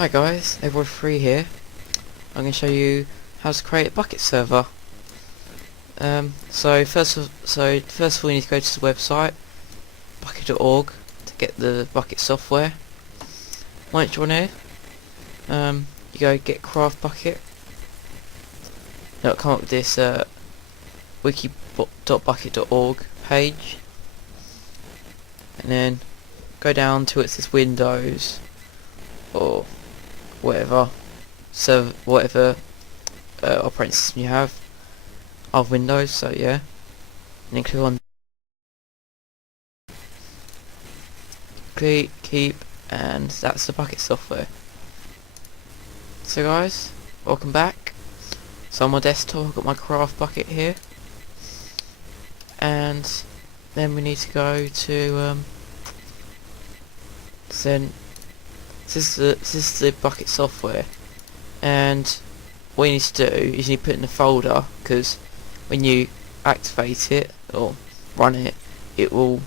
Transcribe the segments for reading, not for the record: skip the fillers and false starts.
Hi guys, Everyone3 here. I'm going to show you how to create a Bukkit server. So first of all you need to go to the website bukkit.org to get the Bukkit software. Once you're on here, you go get craftbukkit. It'll come up with this wiki.bukkit.org page, and then go down to it says Windows or whatever operating system you have of Windows, so yeah, and then click on keep, and that's the Bukkit software. So guys, welcome back. So on my desktop I've got my craftbukkit here, and then we need to go to this is the Bukkit software, and what you need to do is you need to put it in a folder, because when you activate it or run it, it will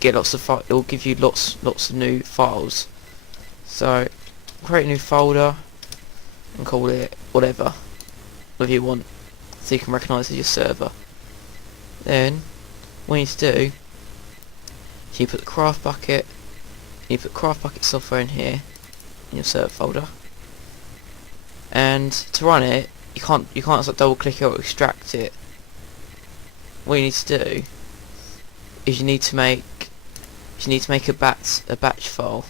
get lots of it will give you lots of new files. So create a new folder and call it whatever you want, so you can recognise it as your server. Then what you need to do is you put the craftbukkit, you put craftbukkit software in here in your server folder, and to run it you can't sort of double click it or extract it. What you need to do is you need to make a batch file,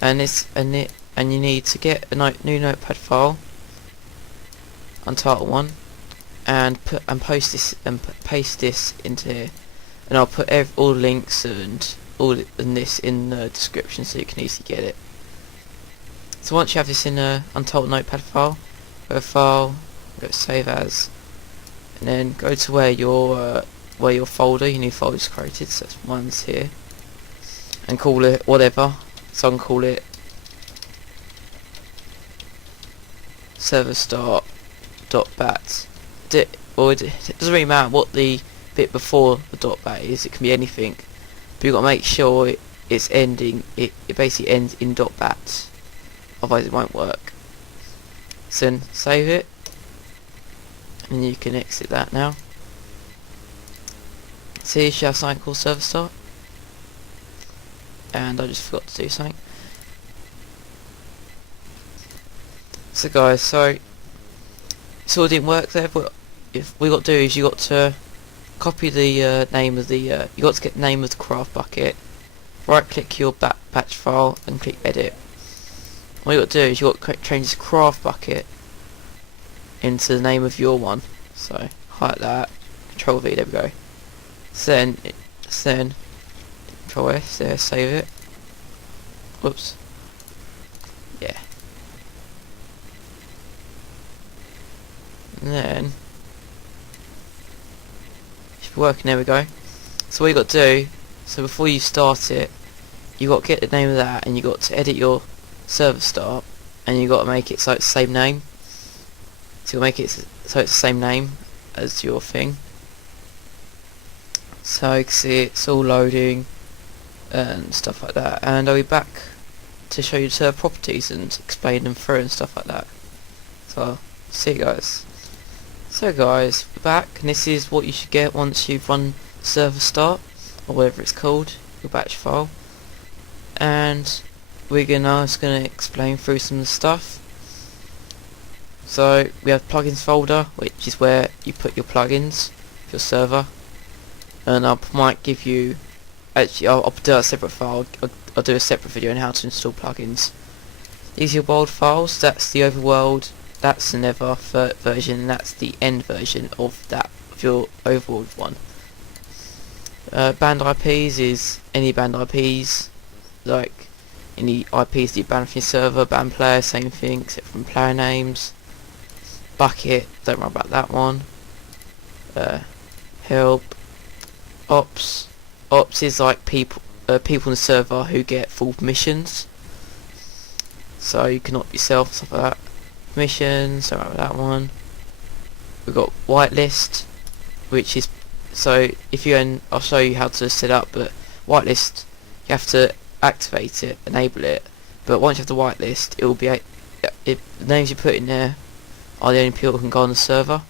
and you need to get a new notepad file, untitled one, and paste this into here, and I'll put all the links and all this in the description so you can easily get it. So once you have this in a untitled notepad file, go to file, go to save as, and then go to where your folder, your new folder is created, so mine's here, and call it whatever. So I can call it server start.bat. Or it doesn't really matter what the bit before the .bat is, it can be anything, but you've got to make sure it's ending, it basically ends in .bat, otherwise it won't work. So then save it, and you can exit that now. See, you should have something called server start, and I just forgot to do something. So guys, so it all didn't work there, but if we got to do is you got to copy the name of the you got to get the name of the craftbukkit, right click your batch file and click edit. What you got to do is you got to change this craftbukkit into the name of your one, so highlight that, Control V, there we go. Then Control S there, save it. Whoops. Yeah. And then should be working, there we go. So what you got to do, so before you start it, you got to get the name of that, and you got to edit your server start, and you got to make it so it's the same name. So you'll make it so it's the same name as your thing. So you can see it's all loading and stuff like that, and I'll be back to show you the server properties and explain them through and stuff like that. So see you guys. So guys, we're back, and this is what you should get once you've run server start, or whatever it's called, your batch file. And we're just gonna explain through some of the stuff. So we have plugins folder, which is where you put your plugins for your server, and I might give you, actually I'll do a separate file, I'll do a separate video on how to install plugins. These are your world files, that's the overworld, that's the nether version, and that's the end version of your overworld one. Banned IPs is any banned IPs, like any IPs that you ban from your server. Ban player, same thing except from player names. Bukkit, don't worry about that one. Help. Ops is like people in the server who get full permissions, so you cannot be yourself, stuff like that. Permissions, don't worry about that one. We've got whitelist, which is, so if you, I'll show you how to set up, but whitelist you have to activate it, enable it, but once you have the whitelist, it will be the names you put in there are the only people who can go on the server.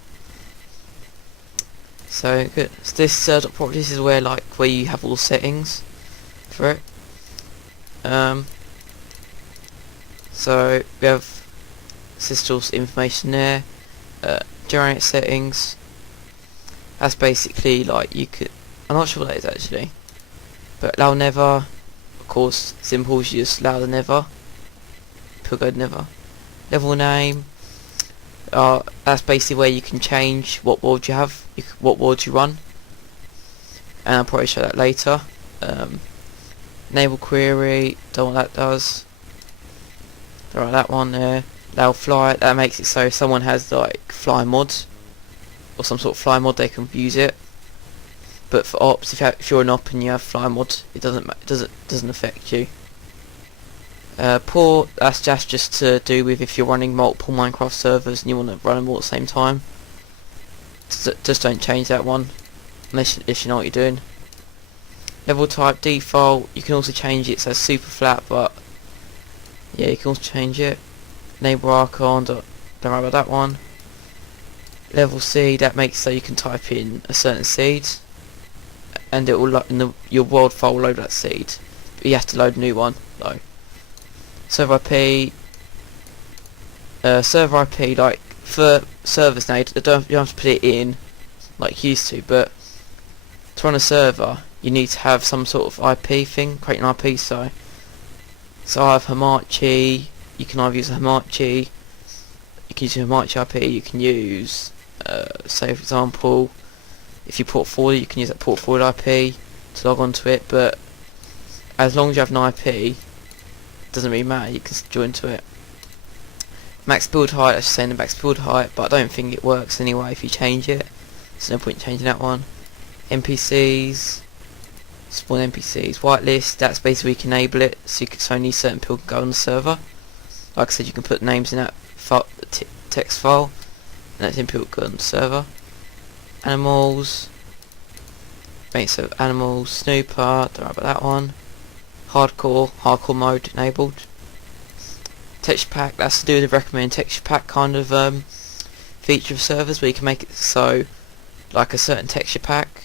So good. So this properties is where where you have all the settings for it. So we have system information there. Generate settings. That's basically you could. I'm not sure what that is actually, but allow never. Of course, simple. You just allow the never. People go never. Level name. That's basically where you can change what world you have, what world you run, and I'll probably show that later. Enable query, don't know what that does. Alright, that one there. Allow fly, that makes it so if someone has fly mod or some sort of fly mod, they can use it. But for ops, if you're an op and you have fly mod, it doesn't affect you. Port, that's just to do with if you're running multiple Minecraft servers and you want to run them all at the same time. Just don't change that one unless you know what you're doing. Level type default, you can also change it so it's super flat, but yeah, you can also change it. Enable Archon, don't worry about that one. Level seed, that makes so you can type in a certain seed and it will your world file will load that seed, but you have to load a new one though. Server IP, for servers now, you don't have to put it in like you used to, but to run a server you need to have some sort of IP thing, create an IP. So I have Hamachi, you can either use a Hamachi, you can use a Hamachi IP, you can use, say for example, if you port forward, you can use that port forward IP to log onto it, but as long as you have an IP, doesn't really matter, you can join to it. Max build height, that's just saying the max build height, but I don't think it works anyway if you change it. There's no point in changing that one. NPCs, spawn NPCs. Whitelist, that's basically you can enable it so only certain people can go on the server. Like I said, you can put names in that text file, and that's in people go on the server. Animals, makes of animals, snooper, don't worry about that one. Hardcore mode enabled. Texture pack, that's to do with the recommended texture pack kind of feature of servers, where you can make it so a certain texture pack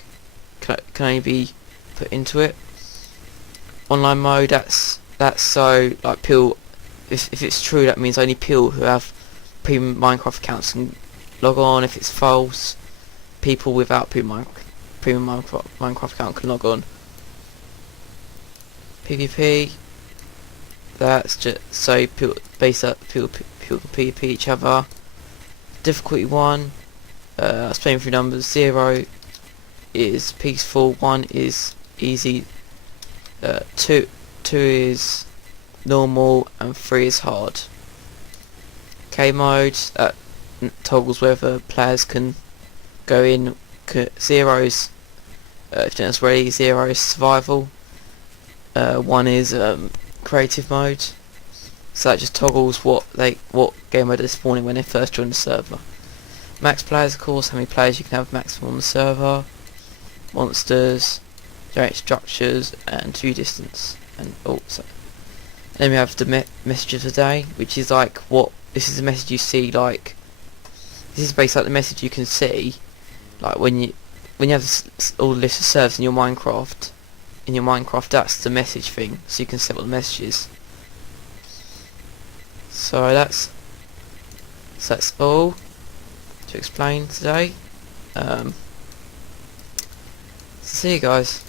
can only be put into it. Online mode, that's so people, if it's true, that means only people who have premium Minecraft accounts can log on. If it's false, people without premium Minecraft account can log on. PvP, that's just so people can PvP each other. Difficulty 1, explaining through numbers. 0 is peaceful, 1 is easy, 2 is normal, and 3 is hard. K mode, that toggles whether players can go in. 0 is if it's ready, 0 is survival. 1 is creative mode, so that just toggles what game mode they're spawning when they first join the server. Max players, of course, how many players you can have maximum on the server. Monsters, generate structures, and view distance, and also. And then we have the message of the day, which is this is the message you see. This is basically the message you can see, when you have all the list of servers in your Minecraft. That's the message thing, so you can set what the message is. So that's all to explain today. So see you guys.